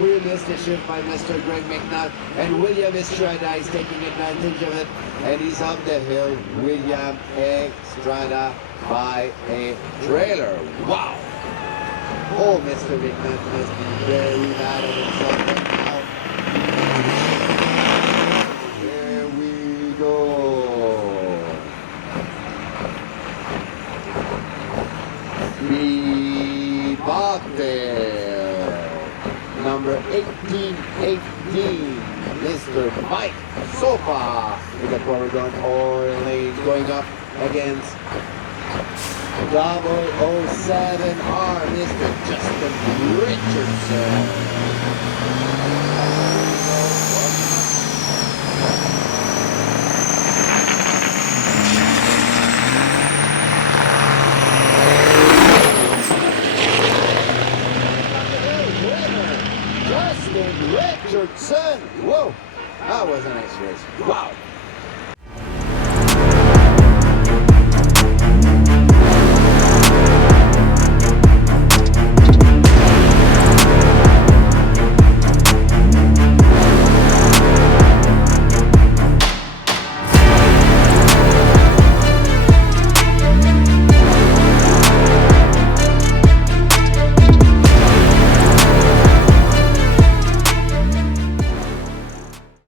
we missed the shift by Mr. Greg McNutt, and William Estrada is taking advantage of it, and he's up the hill. William Estrada by a trailer. Wow! Oh, Mr. McNutt must be very mad at himself right now. Here we go. Speed Bobtail. Number 1818. Mr. Mike Sofa with the forward gun oil lane going up against 007R, Mr. Justin Richardson. Justin Richardson. Whoa, that was a nice race. Wow.